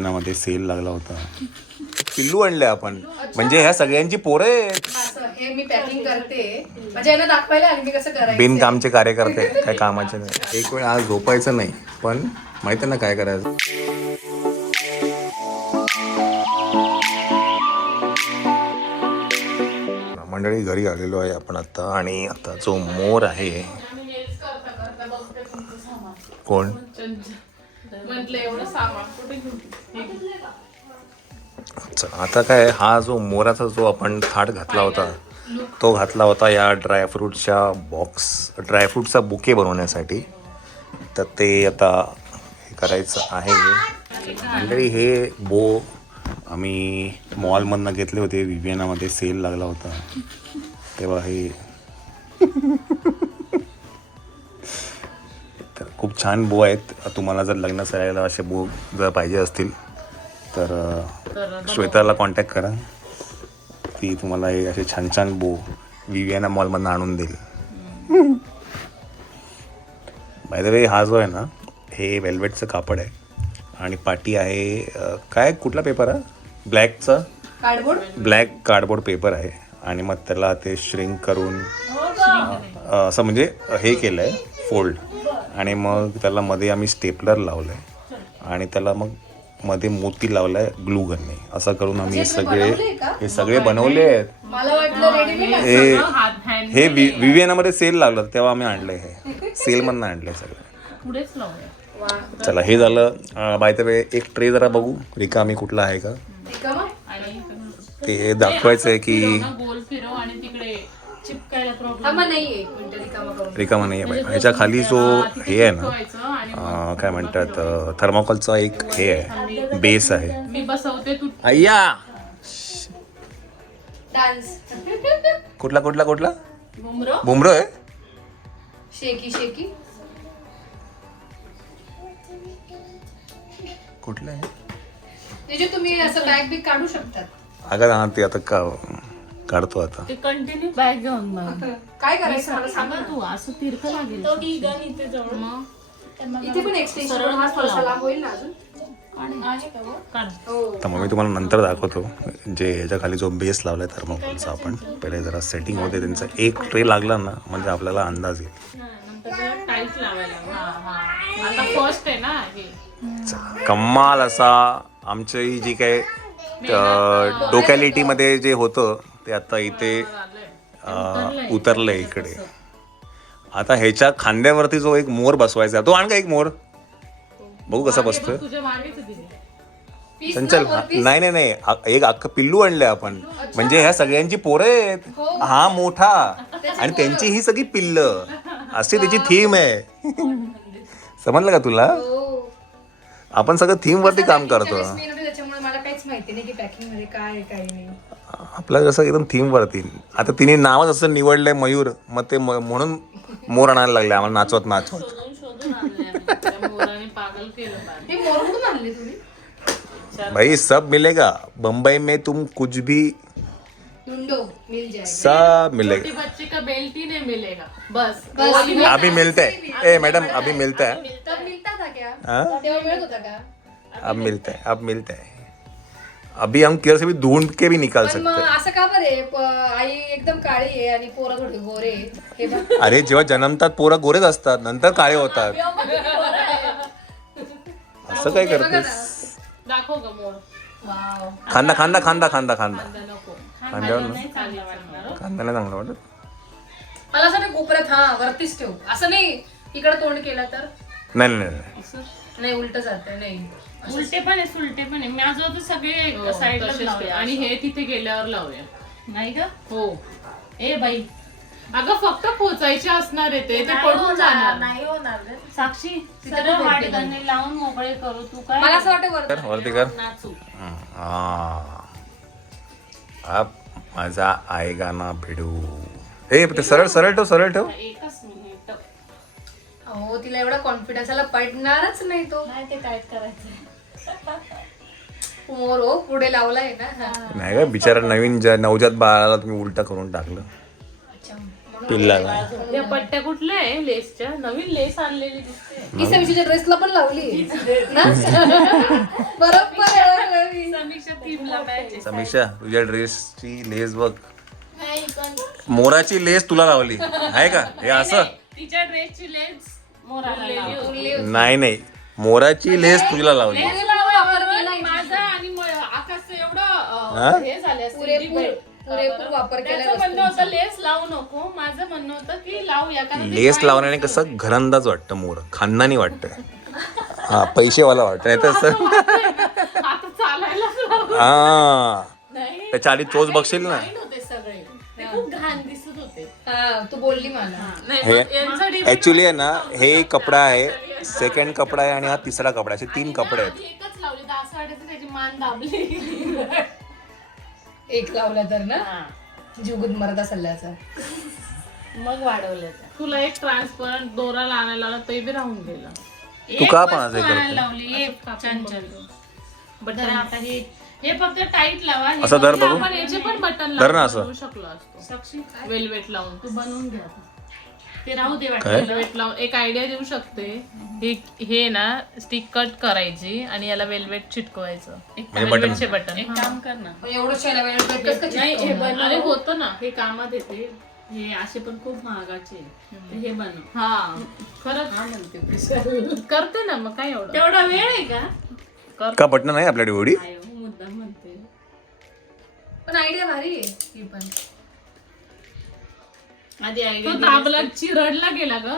मध्ये सेल लागला होता. पिल्लू आणले आपण, म्हणजे ह्या सगळ्यांची पोरं आहेत. हे मी पॅकिंग करते म्हणजे यांना दाखवायला आणि मी कसं करायचं. बिनकामचे कार्यकर्ते, काय कामाचे नाही. एक वेळ आज झोपायचं नाही, पण माहिती ना काय करायचं. मंडळी घरी आलेलो आहे आपण आता, आणि आता जो मोर आहे कोण आता काय, हा जो मोराचा जो आपण थाट घातला होता तो घातला होता या ड्रायफ्रूटचा बुके बनवण्यासाठी. तर ते आता हे करायचं आहे. मंडळी हे बो आम्ही मॉलमधनं घेतले होते. विवियानामध्ये सेल लागला होता तेव्हा हे तर खूप छान बो आहेत. तुम्हाला जर लग्न करायला असे बो जर पाहिजे असतील तर श्वेताला कॉन्टॅक्ट करा. ती तुम्हाला हे असे छान छान बो विवियाना मॉलमधनं आणून देईल. बाय द वे हा जो आहे ना, हे वेल्वेटचं कापड आहे आणि पाटी आहे काय, कुठला पेपर आहे, ब्लॅक कार्डबोर्ड पेपर आहे. आणि मग त्याला ते श्रिंक करून असं म्हणजे हे केलं आहे फोल्ड, आणि मग त्याला मध्ये आम्ही स्टेपलर लावलं आहे आणि त्याला मग मध्ये मोती लावला आहे ग्लू गनने. असं करून आम्ही हे सगळे बनवले आहेत. हे विवियानामध्ये सेल लागलं तेव्हा आम्ही आणलंय. हे सेलमधनं आणलंय सगळं. चला हे झालं. बाय द वे एक ट्रे जरा बघू रिकामी कुठला आहे का, ते दाखवायचं आहे की रिकामा नाही आहे. ह्याच्या खाली जो हे आहे ना, काय म्हणतात, थर्माकोलचा एक हे आहे, बेस आहे. अय्या कुठला बुमरो आहे. शेकी कुठलं आहे जे तुम्ही असं बॅग बिग काढू शकतात. अगं हा ते आता काढतो आता. ते कंटिन्यू बॅग घेऊन मग काय करायचं मला सांगा तू. असं तीर्थ लागेल इथे पण एक्सटेन्शन हा थोडासा लांब होईल ना अजून. तर मग मी तुम्हाला नंतर दाखवतो. जे ह्याच्या खाली जो बेस लावलाय थर्माकोलचा, आपण पहिले जरा सेटिंग होते त्यांचा. एक ट्रे लागला ना म्हणजे आपल्याला अंदाज येईल. कमाल असा आमची जी काय डोकॅलिटीमध्ये जे होतं ते आता इथे उतरलंय इकडे. आता ह्याच्या खांद्यावरती जो एक मोर बसवायचा, तो आण का एक मोर बघू कसा बसतोय. चंचल नाही एक अख्खं पिल्लू आणलंय आपण, म्हणजे ह्या सगळ्यांची पोरं आहेत. हा मोठा आणि त्यांची ही सगळी पिल्ल, अशी त्याची थीम आहे. समजलं का तुला? आपण सगळं थीम वरती काम करतो. त्याच्यामुळे मला काहीच माहिती नाही की पॅकिंग मध्ये काय आहे काय नाही. आपलं कसं एकदम थीम वरती. आता तिने नावच असं निवडलंय मयूर, मग ते म्हणून मोर आणायला लागले आम्हाला नाचवत. भाई सब मिलेगा बम्बई में, तुम कुछ भी मिल जाएगा, सब मिलेगा. बच्चे का बेल्ट ही नहीं मिलेगा बस. अभी मिलता है. ए मैडम अभी मिलता है. तब मिलता था क्या? हाँ? मिळत होता का? अब मिलता है. अभी हम किधर से भी ढूंढ के भी निकाल पण सकते मग हैं. असं का बरे? आई एकदम काळी आहे आणि पोरं थोडी गोरे आहेत. हे बघ. अरे जेव्हा जन्मतात पोरं गोरेच असतात, नंतर काळे होतात. असं काय करतेस? दाखव ग मोर. वाव. खांदा नको खांद्यावर ना. नाही चांगलं वाटणार. खांदा नाही चांगलं वाटत. मला असं नाही कोपऱ्यात, हा वरतीच ठेव. असं नाही इकडे तोंड केलं तर नाही नाही, उलट जातंय. नाही उलटे पण आहे सुलटे पण आहे. माझं तर सगळे साईडला लावूया आणि हे तिथे गेल्यावर लावूया. नाही का? हो. ए बाई अगं फक्त पोचायचे असणार आहे ते पडून जाणार. नाही होणार साक्षी सरळ वाटणे लावून मोकळे करू. तू काय मला असं वाटतं वरती कर. नाचू. अब मजा आएगा ना भिडू. हे ते सरळ ठेव. एकच मिनिट. हो, तिला एवढा कॉन्फिडन्स आला, पडणारच नाही तो. नाही ते टाईट करायचं. मोर हो पुढे लावलाय ना. नाही का बिचारा नवीन नवजात बाळाला तुम्ही उलटा करून टाकलं. अच्छा, पिल्लाला या पट्ट्या कुठल्या आहे लेसच्या? नवीन लेस आणलेली दिसते. ही समीक्षाच्या ड्रेसला पण लावली ना? बरोबर आहे. समीक्षा थीमला match आहे. समीक्षा तुझ्या ड्रेसची लेस बघ, मोराची लेस तुला लावली आहे का? हे असं तिच्या ड्रेसची लेस मोराला लावली. नाही, मोराची लेस तुला लावली. माझा आणि आकाशचं एवढं हे झालं असेल debate. पुरेपूर वापर केला. त्याचं म्हणणं होतं लेस लावू नको, माझं म्हणणं होतं की लावूया, कारण ते लेस लावण्याने कसं घरंदाज वाटतं, मोर खानदानी वाटतं, हा पैसेवाला वाटतं. नाही तर आता चालायला हा नाही. त्याच्या आधी तोच बघशील ना. fine होते सगळे, ते खूप घाण दिसत होते. हा तू बोलली मला. नाही, यांचं debate ऍक्च्युली आहे ना, हे कपडा आहे, सेकंड कपडा आहे आणि हा तिसरा कपडा, असे 3 कपडे आहेत. आधी एकच लावली तर असं वाटायचं त्याची मान दाबली. एक लावला तर ना हा. जीवगुत मरदा सल्ल्याचा. मग वाढवलं ते. तुला एक ट्रान्सपरंट दोरा आणायला लावला ते बी राहून गेलं. तू का पण असं करते? लावली एक चंचल बटन. आता हे फक्त टाईट लावा. हे असं धर बघ, बघू. आपण याचे पण बटन धर ना असं. शकलो असतो. वेलवेट लावून तू बनवून घ्या. ते राहू दे. काय? वेलवेट लावून एक आयडिया देऊ शकते. हे ना स्टिक कट करायची आणि याला वेलवेट चिटकवायचं. म्हणजे वेलवेटचे बटन. एक काम कर ना. एवढं शाला वेळ भेटतच का नाही, हे चिटकवून? बनवले होतं ना, हे कामात येते. हे असे पण खूप महागाचे आहे. तर हे बनव. हा खरंच म्हणते करते ना, मग काय एवढं तेवढा वेळ आहे का? का बटन नाही आपल्याकडे एवढी? मुद्दा म्हणते. पण आयडिया भारी आहे ही पण. आधी आयडिया दाबला चिरडला गेला ग.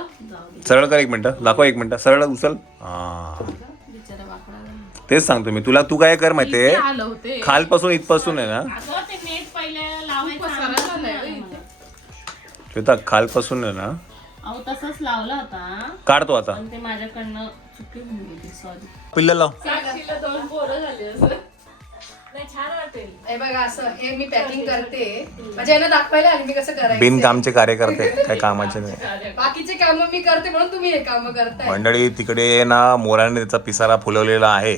सरळ कर, 1 मिनिट दाखव, 1 मिनिट सरळ उचल. हा बिचारा वाकडा तेच सांगतो मी तुला. तू काय कर माहितीये, आलं होते. खालपासून इथपासून आहे ना, अगं ते नेट पहिले लावायचं. श्वेता खालपासून आहे ना, अहो तसंच लावला होता, काढतो आता. पण ते माझ्याकडनं चुकी होऊन गेली. सॉरी. पिल्ला लाव. साक्षीला 2 पोरं झाली असं. नाही, छान वाटेल. हे बघा असं हे मी पॅकिंग करते. म्हणजे यांना दाखवायला आली मी कसं करायचं. बिनकामचे कार्यकर्ते, काय कामाचे नाही. बाकीचे काम मी करते म्हणून तुम्ही हे काम करताय. मंडळी तिकडे ना मोराने त्याचा पिसारा फुलवलेला आहे,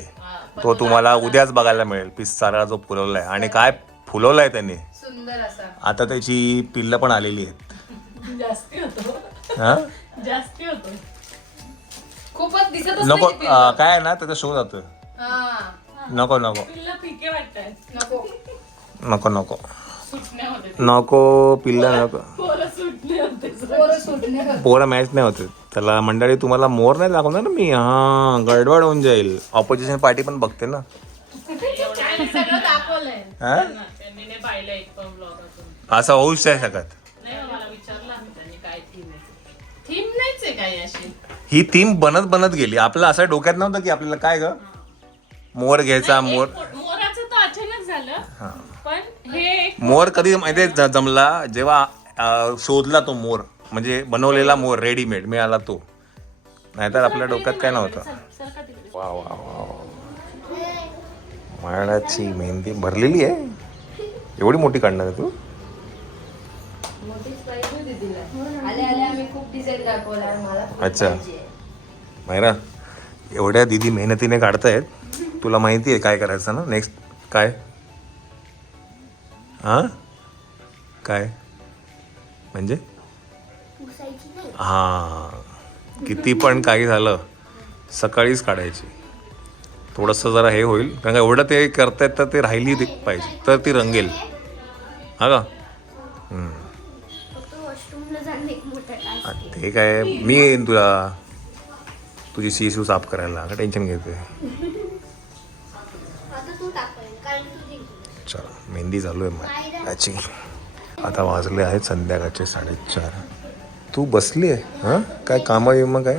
तो तुम्हाला उद्याच बघायला मिळेल. पिसारा जो फुलवलाय आणि काय फुलवलाय त्यांनी, सुंदर असा. आता त्याची पिल्ल पण आलेली आहेत. जास्ती होतो. हा जास्ती होतो. खूपच दिसतच नको, नाही ते पिल्लं. काय आहे ना त्याचा शो जातो. हा नको नको पिल्ला फिके वाटतात. नको. नको नको सुटण्या होते. नको पिल्ला नको. पोरं सुटले होते. पोरं सुटणे. पोरं मॅच नाही होते त्याला. मंडळी तुम्हाला मोर नाही दाखवणार ना मी, हा गडबड होऊन जाईल. ऑपोजिशन पार्टी पण बघते ना. सगळं दाखवलंय. हा त्यांनी नाही पाहिलं एक पण ब्लॉग. असं होऊच नाही शकत. नाही, मला विचारलं आम्ही त्यांनी काय थीम आहे. थीम नाहीच आहे काही अशी. ही थीम बनत गेली. आपलं असं डोक्यात नव्हतं की आपल्याला काय ग मोर घ्यायचा. मोर मोराचं तर अचानक झालं, पण हे मोर कधी माहितीये जमला जेव्हा शोधला तो मोर, म्हणजे बनवलेला मोर रेडीमेड मिळाला तो. नाहीतर आपल्या डोक्यात काय नव्हतं. सरका तिकडे. वा वा वा, माळाची मेहंदी भरलेली आहे. एवढी मोठी काढणार आहे तू? आले आले आम्ही खूप डिझाईन दाखवला मला. अच्छा मायरा, एवढ्या दीदी मेहनतीने काढतायत, तुला माहिती आहे काय करायचं ना नेक्स्ट? काय हा काय म्हणजे? हा किती पण काही झालं सकाळीच काढायची. थोडंसं जरा हे होईल, कारण का एवढं ते करतायत तर ते राहिली पाहिजे, तर ती रंगेल. हा का? ते काय, मी येईन तुला तुझी शिशू साफ करायला, का टेन्शन घेते? चल मेहंदी चालू आहे माझी. आता वाजले आहेत संध्याकाळचे 4:30. तू बसली आहे हां? काय कामं आहे मग काय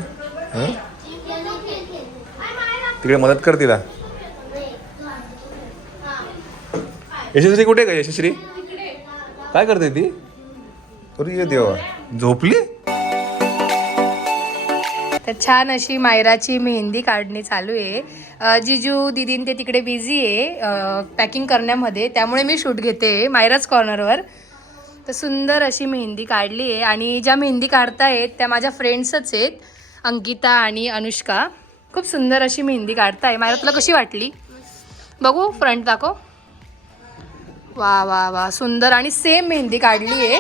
हां? तिकडे मदत कर तिला. यशस्वी कुठे का? यशस्वी काय करते ती? अरे देवा, झोपली? तर छान अशी मायराची मेहंदी काढणी चालू आहे. जिजू दीदीन ते तिकडे बिझी आहे पॅकिंग करण्यामध्ये, त्यामुळे मी शूट घेते मायराच कॉर्नरवर. तर सुंदर अशी मेहंदी काढली आहे आणि ज्या मेहंदी काढतायत त्या माझ्या फ्रेंड्सच आहेत, अंकिता आणि अनुष्का. खूप सुंदर अशी मेहंदी काढताय. मायरा तुला कशी वाटली? बघू फ्रंट दाखव. वा वा वा, सुंदर आणि सेम मेहंदी काढली आहे.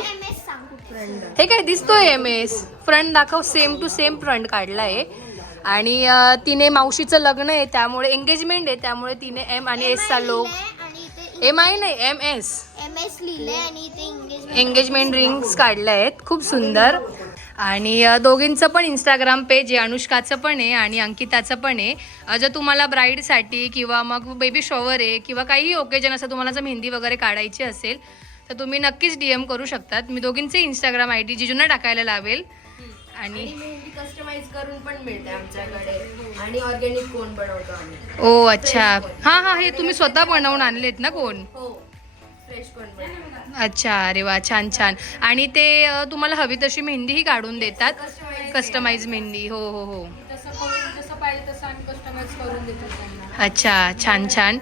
हे काय दिसतोय MS फ्रंट दाखव. सेम टू सेम फ्रंट काढलाय. आणि तिने मावशीचं लग्न आहे त्यामुळे एंगेजमेंट आहे त्यामुळे तिने M आणि S चा लोक MI नाही MS लिहिलंय आणि इथे एंगेजमेंट रिंग्स काढल्या आहेत. खूप सुंदर. आणि दोघींचं पण इंस्टाग्राम पेज आहे. अनुष्काचं पण आहे आणि अंकिताचं पण आहे. जर तुम्हाला ब्राईडसाठी किंवा मग बेबी शॉवर आहे किंवा काही ओकेजन असं तुम्हाला जर मेहंदी वगैरे काढायची असेल तर तुम्ही नक्कीच DM करू शकतात. मी दोघींचे इंस्टाग्राम ID जिजूंना टाकायला लावेल. आणि मेहंदी कस्टमाइज करून पण मिळते आमच्याकडे आणि ऑर्गॅनिक कोण बनवतो आम्ही. ओ अच्छा. हां हे तुम्ही स्वतः बनवून आणलेत ना कोण? हो फ्रेश कोण बनवतो. अच्छा अरे वा छान छान. आणि ते तुम्हाला हवी तशी मेहंदीही काढून देतात. कस्टमाइज मेहंदी. हो हो हो. जसं पाहिजे तसं आम्ही कस्टमाइज करून देतो त्यांना. अच्छा छान छान.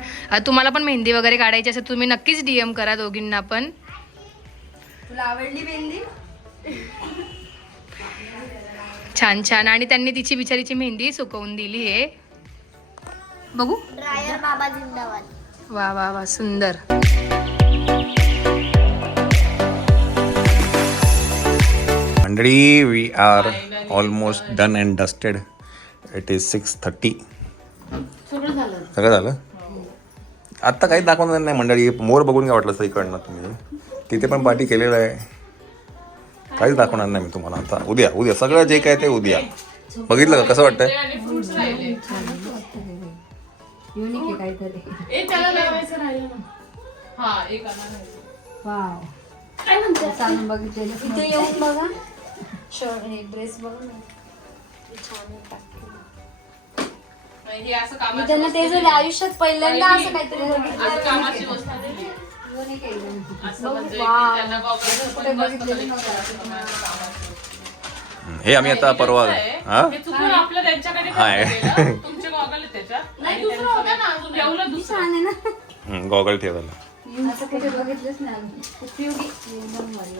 तुम्हाला पण मेहंदी वगैरे काढायची असेल तुम्ही नक्कीच DM करा दोघींना पण. तुला आवडली मेहंदी? छान छान. आणि त्यांनी तिची बिचारीची मेहंदी सुकवून दिली आहे. बघू. ड्रायर बाबा जिंदाबाद. वा वा वा सुंदर. मंडळी we are almost done and dusted. It is 6:30. सगळं झालं. आत्ता काहीच दाखवणार नाही मंडळी. मोर बघून काय वाटलं असं इकडनं तुम्ही. तिथे पण पार्टी केलेलं आहे. काहीच दाखवणार नाही मी तुम्हाला आता. उद्या सगळं जे काय ते उद्या. बघितलं का कसं वाटतंय? आणि फ्रुट्स राहिले. युनिक आहे काहीतरी. त्याला लावायचं राहिलं ना. हा एक आणा राहिलं. वाव काय म्हणते चालून बघितलेलं. इथे येऊन बघा. शर्ट हे ड्रेस बघ ना. हे असं मी कामाची त्यांना ते वस्तू जर आयुष्यात पहिल्यांदा असं काहीतरी आज बघितलं. कामाची वस्तू दिली. असं म्हणजे त्यांना कुठे बघितलेलं नव्हतं. हे आम्ही आता परवा हे चुकून आपलं त्यांच्याकडे ठेवलेलं. तुमचे गॉगल आहेत त्याच्यात. नाही दुसरं होतं ना अजून एवढं दुसरं. छान आहे ना. गॉगल ठेवायला. असं कुठे बघितलंच नाही आम्ही. उपयोगी एकदम भारी.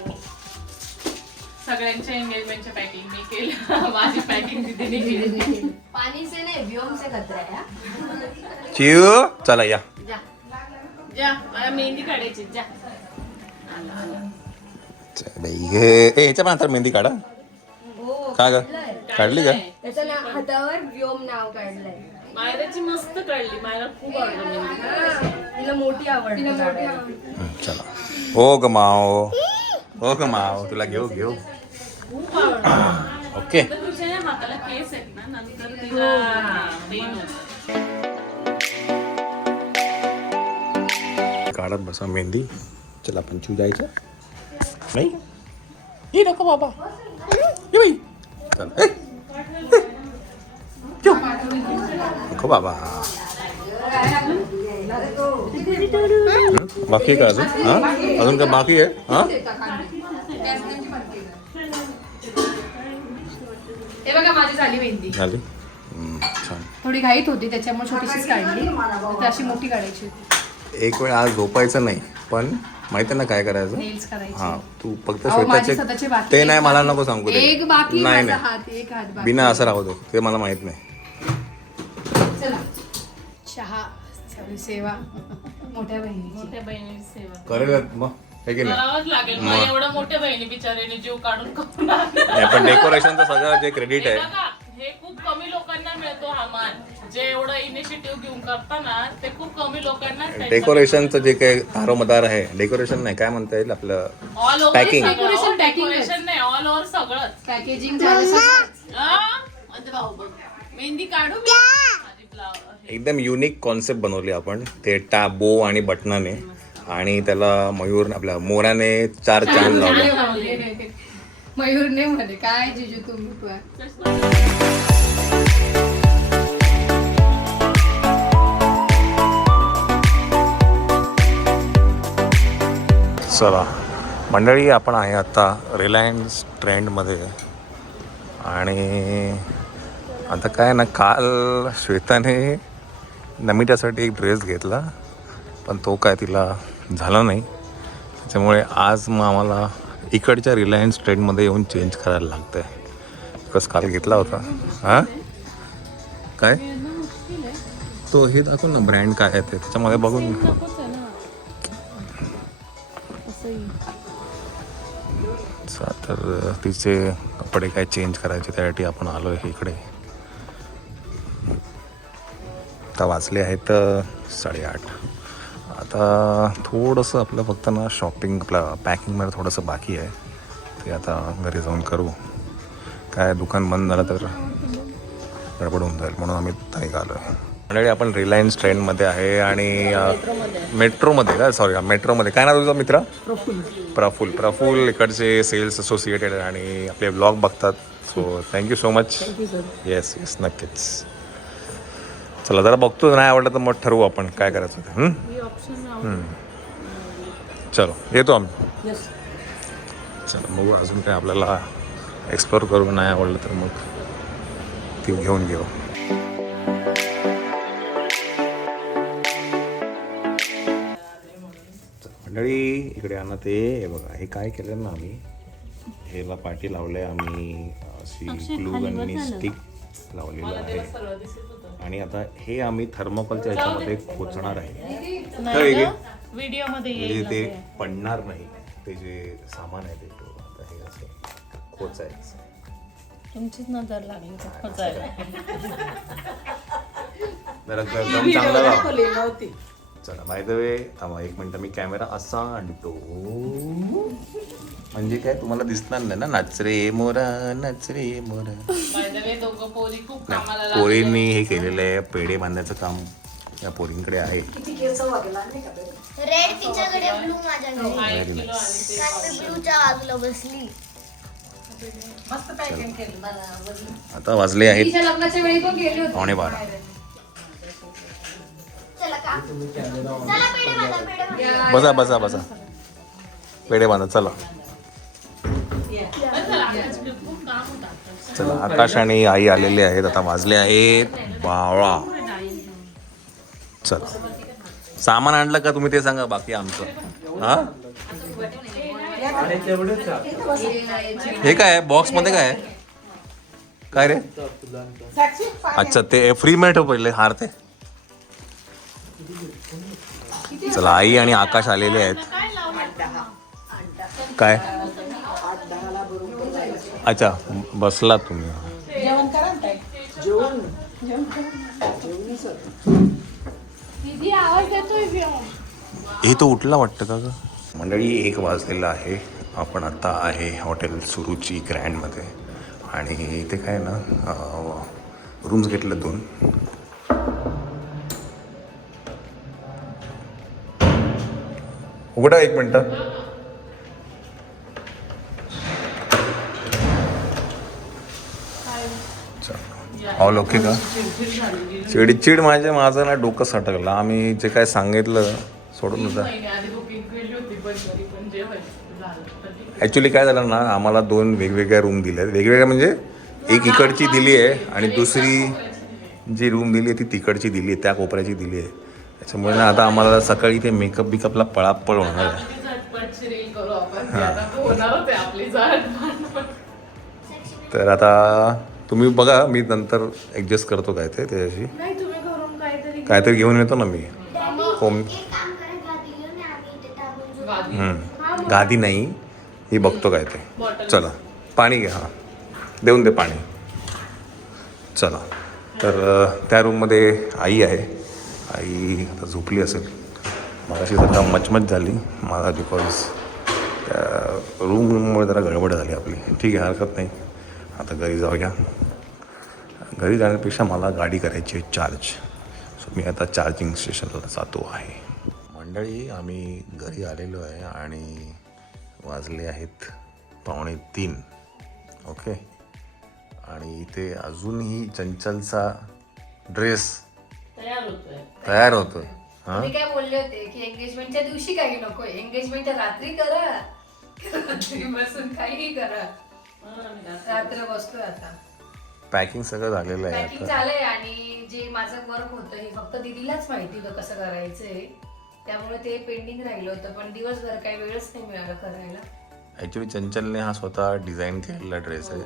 सगळ्यांच्या एंगेजमेंटच्या पॅकिंग मी केलं. माझी पॅकिंग तिथे केली. पानी से नहीं व्योम से खतरा है. चिव चला या. जा मला मेहंदी काढायची जा. ह्याच्या पण आता मेहंदी काढा. का ग काढली का? त्याच्या हातावर व्योम नाव काढलंय. मायराची मस्त काढली. मायरा खूप आवडली मेहंदी. तिला मोठी आवड. चला. हो ग माव. हो ग माव तुला घेऊ खूप आवडली. ओके. तर तुझ्या हाताला केस आहेत ना नंतर तिला पेन होतं. काढत बसा मेहंदी. चला आपण चिव जायचं नाही. ये नको बाबा. ये बाई. चल नको बाबा. बाकी का अजून? हा अजून का बाकी आहे? हा हे बघा माझी झाली मेहंदी. झाली. छान. थोडी घाईत होती त्याच्यामुळे छोटीशीच काढली. तर अशी मोठी काढायची होती. एक वेळ आज झोपायचं नाही पण माहिती ना काय करायचं. नेल्स करायची. हा तू फक्त अहो, माझे स्वतःचे श्वेताचे बाकी ते एक नाही मला बाकी. नको सांगू दे. एक बाकी नाही माझा नाही हात एक हात बाकी. बिना असं राहू दे. ते मला माहित नाही. चला चहा सेवा मोठ्या बहिणीची. मोठ्या बहिणीची सेवा करेल मग हे की नाही. करावंच लागेल. मग एवढं मोठ्या बहिणी बिचारीने जीव काढून करून आणला. नाही, पण डेकोरेशनचं सगळं जे क्रेडिट आहे बघा, हे खूप कमी लोकांना मिळतो हा मान. जे एवढं इनिशिएटिव्ह घेऊन करताना ते खूप कमी लोकांना डेकोरेशनचं जे काही तारोमदार आहे. डेकोरेशन नाही काय म्हणता येईल आपलं ऑल ओव्हर पॅकिंग. डेकोरेशन नाही ऑल ओव्हर सगळंच. पॅकेजिंग झालं सगळं. माझे भाऊ बघ मेहंदी काढू मी. माझी ब्लाउज एकदम युनिक कॉन्सेप्ट बनवली आपण. ते बो आणि बटनाने आणि त्याला मयूर आपल्या मोराने 4 चांद लावले. मयूरने म्हणे काय जिजू तुम्ही. चला मंडळी आपण आहे आता रिलायन्स ट्रेंडमध्ये. आणि आता काय ना काल श्वेताने नमितासाठी एक ड्रेस घेतला पण तो काय तिला झाला नाही. त्याच्यामुळे आज मग आम्हाला इकडच्या रिलायन्स ट्रेंडमध्ये येऊन चेंज करायला लागतं आहे. बिकॉज काल घेतला होता. हां काय तो हे दाखव ना ब्रँड काय आहे ते त्याच्यामध्ये बघून. चालेल. तर तिचे कपडे काय चेंज करायचे त्यासाठी आपण आलो आहे इकडे. आता वाजले आहेत 8:30. आता थोडंसं आपलं फक्त ना शॉपिंग आपलं पॅकिंगमध्ये थोडंसं बाकी आहे. ते आता घरी जाऊन करू. काय दुकान बंद झालं तर गडबड होऊन जाईल म्हणून आम्ही निघालो आहे. मंडळी आपण रिलायन्स ट्रेंडमध्ये आहे आणि मेट्रोमध्ये का सॉरी मेट्रोमध्ये काय ना तुझा मित्र प्रफुल इकडचे सेल्स असोसिएटेड आणि आपले ब्लॉग बघतात. So thank you so much. Yes नक्कीच. चला जरा बघतो नाही आवडलं तर मग ठरवू आपण काय करायचं ते. चलो येतो आम्ही. चला बघू अजून काय आपल्याला एक्सप्लोर करू. नाही आवडलं तर मग ती घेऊन घेऊ. मंडळी इकडे आणा ते हे बघा हे काय केलं ना आम्ही ह्याला पाठी लावलंय आम्ही अशी ग्लू गननी स्टिक लावलेलं आहे आणि आता हे आम्ही थर्मोकॉलच्या ह्याच्यामध्ये खोचणार आहे. व्हिडिओ मध्ये म्हणजे ते पडणार नाही. ते जे सामान आहे ते आता हे असं खोचायचं. तुमचीच नजर लागली खोचायला. जरा गरम चांगला लाव. चला बाय द वे थांबा 1 मिनिट मी कॅमेरा असा आणतो म्हणजे काय तुम्हाला दिसणार नाही ना. नाच रे मोरा नाच रे मोरा. पोरींनी हे केलेलं आहे पेढे बांधायचं काम या पोरींकडे आहे. रेड तिच्याकडे ब्लू माझ्याकडे. ब्लूच्या बाजूला बसली. आता वाजले आहेत तिच्या लग्नाच्या वेळी पण गेली होती 11:15. चला का चला पेढे बांधा पेढे बांधा. बसा बसा बसा पेढे बांधा. चला चला आकाश आणि आई आलेले आहेत. आता वाजले आहेत 12. चला सामान आणलं का तुम्ही ते सांगा बाकी आमचं. हा हे काय आहे बॉक्समध्ये काय आहे काय रे. अच्छा ते फ्री मिळतो पहिले हार ते. चला आई आणि आकाश आलेले आहेत. काय अच्छा बसलात तुम्ही. हे तो उठला वाटतं का ग. मंडळी 1 वाजलेला आहे. आपण आता आहे हॉटेल सुरुची ग्रँडमध्ये आणि इथे काय ना रूम्स घेतले 2. उघडा 1 मिनटं. ऑल ओके का. चिडचिड माझं ना डोकं सटकलं. आम्ही जे काय सांगितलं सोडून होतं. ॲक्च्युली काय झालं ना आम्हाला 2 वेगवेगळ्या रूम दिल्या आहेत. वेगवेगळ्या म्हणजे एक इकडची दिली आहे आणि दुसरी जी रूम दिली आहे ती तिकडची दिली आहे त्या कोपऱ्याची दिली आहे. त्याच्यामुळे ना आता आम्हाला सकाळी ते मेकअपला पळापळ होणार आहे. तर आता तुम्ही बघा मी नंतर ॲडजस्ट करतो काय ते त्याच्याशी. काहीतरी घेऊन येतो ना मी. होम गादी नाही ही बघतो काय ते. चला पाणी घ्या. हां देऊन दे पाणी. चला तर त्या रूममध्ये आई आहे. आई आता झोपली असेल. मगाशी जरा मचमच झाली मला बिकॉज त्या रूममुळे जरा गडबड झाली आपली. ठीक आहे हरकत नाही. आता घरी जाऊया. घरी जाण्यापेक्षा मला गाडी करायची आहे चार्ज. सो मी आता चार्जिंग स्टेशनला जातो आहे. मंडळी आम्ही घरी आलेलो आहे आणि वाजले आहेत 2:45. ओके आणि इथे अजूनही चंचलचा ड्रेस तयार होतोय. मी काय बोलले होते की एंगेजमेंटच्या दिवशी काही नको. एंगेजमेंटच्या रात्री करा. रात्री बसून काही करा. रात्र बसतोय आता. पॅकिंग सगळं झालेलं आहे. पॅकिंग झालंय आणि जे माझं वर्क होतं हे फक्त दीदीलाच माहिती होतं कसं करायचंय. त्यामुळे ते पेंडिंग राहिलं होतं पण दिवसभर काही वेळच नाही मिळाला करायला. ऍक्च्युली चंचलने हा स्वतः डिझाईन केलेला ड्रेस आहे.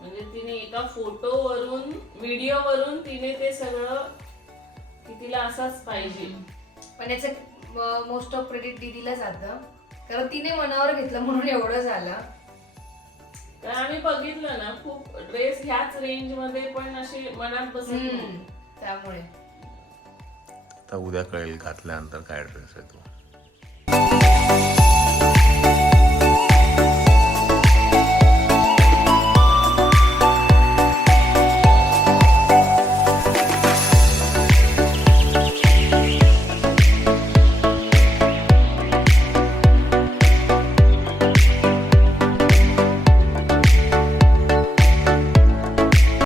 म्हणजे तिने एका फोटोवरून व्हिडिओवरून तिने ते सगळं की तिला असाच पाहिजे. पण याचं मोस्ट ऑफ क्रेडिट दीदीला जातं कारण तिने मनावर घेतलं म्हणून एवढं झालं. तर आम्ही बघितलं ना खूप ड्रेस ह्याच रेंज मध्ये पण असे मनात बसत नाही. त्यामुळे तर उद्या कळेल घातल्यानंतर काय ड्रेस आहे तो.